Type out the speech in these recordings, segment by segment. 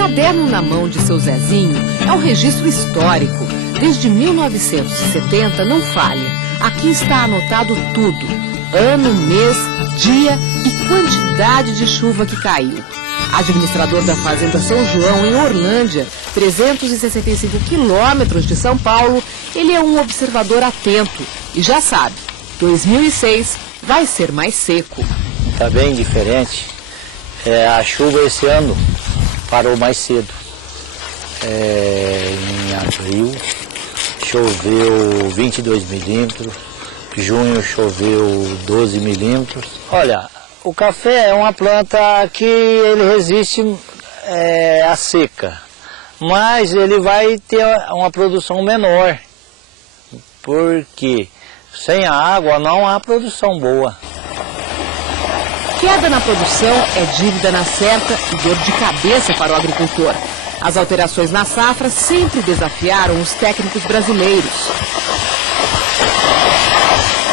caderno na mão de seu Zezinho é um registro histórico. Desde 1970 não falha. Aqui está anotado tudo: ano, mês, dia e quantidade de chuva que caiu. Administrador da Fazenda São João, em Orlândia, 365 quilômetros de São Paulo, ele é um observador atento e já sabe, 2006 vai ser mais seco. Está bem diferente. A chuva esse ano parou mais cedo. Em abril choveu 22 milímetros, junho choveu 12 milímetros. Olha, o café é uma planta que ele resiste à seca, mas ele vai ter uma produção menor, porque sem a água não há produção boa. Queda na produção é dívida na certa e dor de cabeça para o agricultor. As alterações na safra sempre desafiaram os técnicos brasileiros.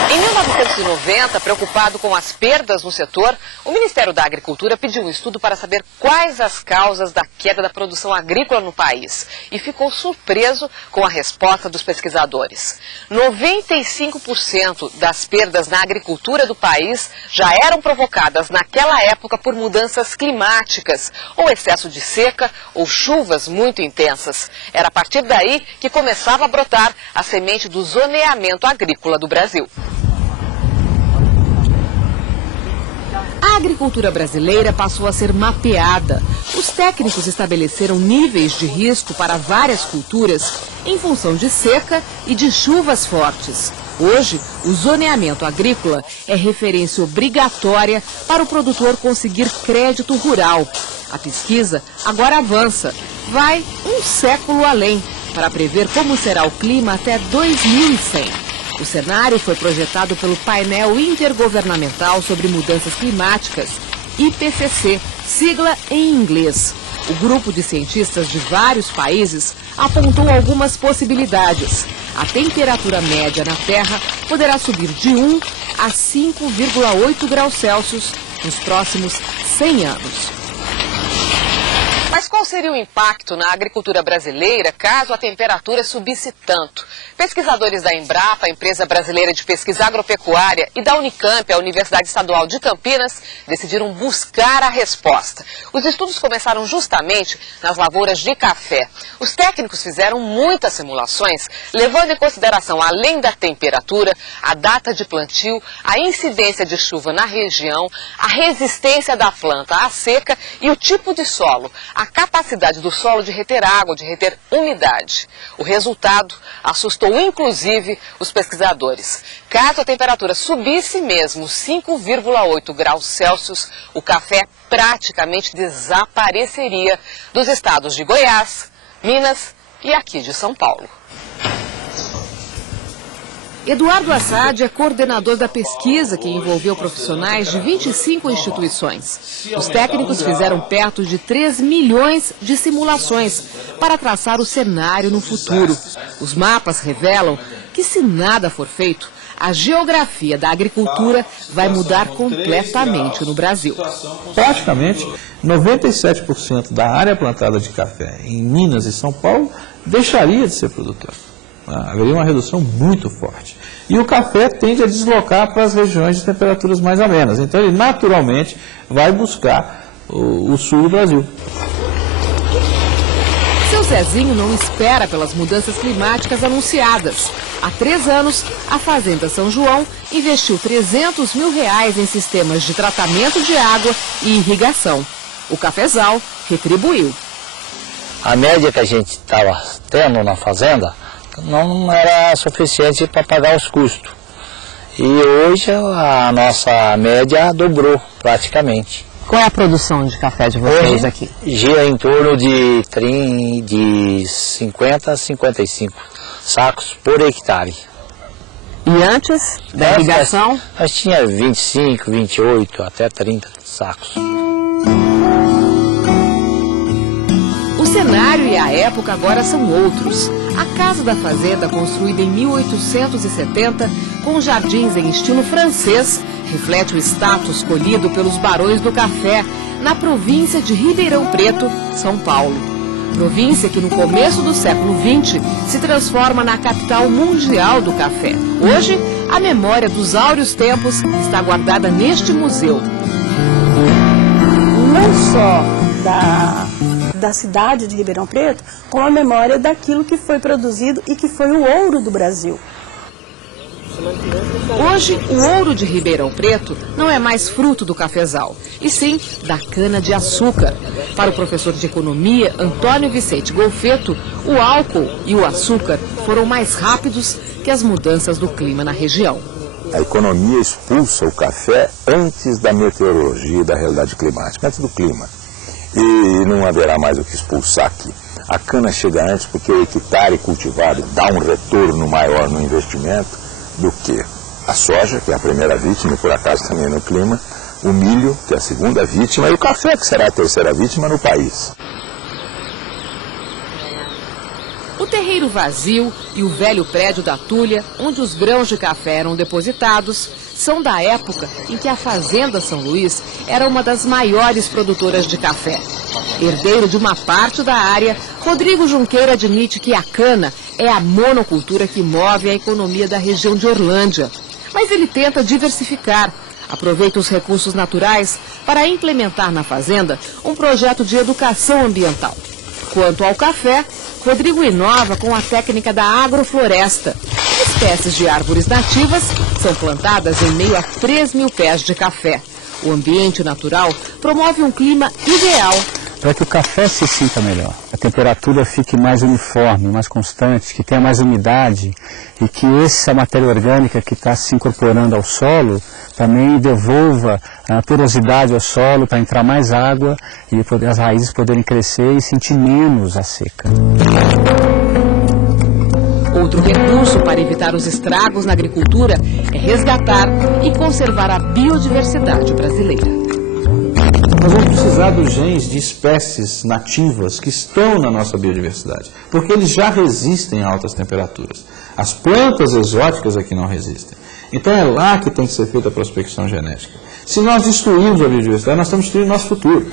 Em 1990, preocupado com as perdas no setor, o Ministério da Agricultura pediu um estudo para saber quais as causas da queda da produção agrícola no país. E ficou surpreso com a resposta dos pesquisadores. 95% das perdas na agricultura do país já eram provocadas naquela época por mudanças climáticas, ou excesso de seca, ou chuvas muito intensas. Era a partir daí que começava a brotar a semente do zoneamento agrícola do Brasil. A agricultura brasileira passou a ser mapeada. Os técnicos estabeleceram níveis de risco para várias culturas em função de seca e de chuvas fortes. Hoje, o zoneamento agrícola é referência obrigatória para o produtor conseguir crédito rural. A pesquisa agora avança, vai um século além, para prever como será o clima até 2100. O cenário foi projetado pelo Painel Intergovernamental sobre Mudanças Climáticas, IPCC, sigla em inglês. O grupo de cientistas de vários países apontou algumas possibilidades. A temperatura média na Terra poderá subir de 1 a 5,8 graus Celsius nos próximos 100 anos. Mas qual seria o impacto na agricultura brasileira caso a temperatura subisse tanto? Pesquisadores da Embrapa, a empresa brasileira de pesquisa agropecuária, e da Unicamp, a Universidade Estadual de Campinas, decidiram buscar a resposta. Os estudos começaram justamente nas lavouras de café. Os técnicos fizeram muitas simulações, levando em consideração, além da temperatura, a data de plantio, a incidência de chuva na região, a resistência da planta à seca e o tipo de solo, a capacidade do solo de reter água, de reter umidade. O resultado assustou inclusive os pesquisadores. Caso a temperatura subisse mesmo 5,8 graus Celsius, o café praticamente desapareceria dos estados de Goiás, Minas e aqui de São Paulo. Eduardo Assad é coordenador da pesquisa que envolveu profissionais de 25 instituições. Os técnicos fizeram perto de 3 milhões de simulações para traçar o cenário no futuro. Os mapas revelam que, se nada for feito, a geografia da agricultura vai mudar completamente no Brasil. Praticamente 97% da área plantada de café em Minas e São Paulo deixaria de ser produtora. Haveria uma redução muito forte. E o café tende a deslocar para as regiões de temperaturas mais amenas. Então ele naturalmente vai buscar o sul do Brasil. Seu Zezinho não espera pelas mudanças climáticas anunciadas. Há 3 anos, a Fazenda São João investiu R$300 mil em sistemas de tratamento de água e irrigação. O cafezal retribuiu. A média que a gente estava tendo na fazenda não era suficiente para pagar os custos. E hoje a nossa média dobrou praticamente. Qual é a produção de café de vocês hoje, aqui? Gira em torno de 50 a 55 sacos por hectare. E antes da irrigação? Nós tinha 25, 28, até 30 sacos. O cenário e a época agora são outros. A casa da fazenda, construída em 1870, com jardins em estilo francês, reflete o status colhido pelos barões do café na província de Ribeirão Preto, São Paulo. Província que no começo do século XX se transforma na capital mundial do café. Hoje, a memória dos áureos tempos está guardada neste museu. Não só da cidade de Ribeirão Preto, com a memória daquilo que foi produzido e que foi o ouro do Brasil. Hoje, o ouro de Ribeirão Preto não é mais fruto do cafezal, e sim da cana-de-açúcar. Para o professor de economia, Antônio Vicente Golfeto, o álcool e o açúcar foram mais rápidos que as mudanças do clima na região. A economia expulsa o café antes da meteorologia e da realidade climática, antes do clima. E não haverá mais o que expulsar aqui. A cana chega antes porque o hectare cultivado dá um retorno maior no investimento do que a soja, que é a primeira vítima, e por acaso também no clima, o milho, que é a segunda vítima, e o café, que será a terceira vítima no país. O terreiro vazio e o velho prédio da Tulha, onde os grãos de café eram depositados, são da época em que a Fazenda São Luís era uma das maiores produtoras de café. Herdeiro de uma parte da área, Rodrigo Junqueira admite que a cana é a monocultura que move a economia da região de Orlândia. Mas ele tenta diversificar, aproveita os recursos naturais para implementar na fazenda um projeto de educação ambiental. Quanto ao café, Rodrigo inova com a técnica da agrofloresta. Espécies de árvores nativas são plantadas em meio a 3.000 pés de café. O ambiente natural promove um clima ideal para que o café se sinta melhor, a temperatura fique mais uniforme, mais constante, que tenha mais umidade e que essa matéria orgânica que está se incorporando ao solo também devolva a porosidade ao solo para entrar mais água e as raízes poderem crescer e sentir menos a seca. Outro recurso para evitar os estragos na agricultura é resgatar e conservar a biodiversidade brasileira. Nós vamos precisar dos genes de espécies nativas que estão na nossa biodiversidade, porque eles já resistem a altas temperaturas. As plantas exóticas aqui não resistem. Então é lá que tem que ser feita a prospecção genética. Se nós destruirmos a biodiversidade, nós estamos destruindo o nosso futuro.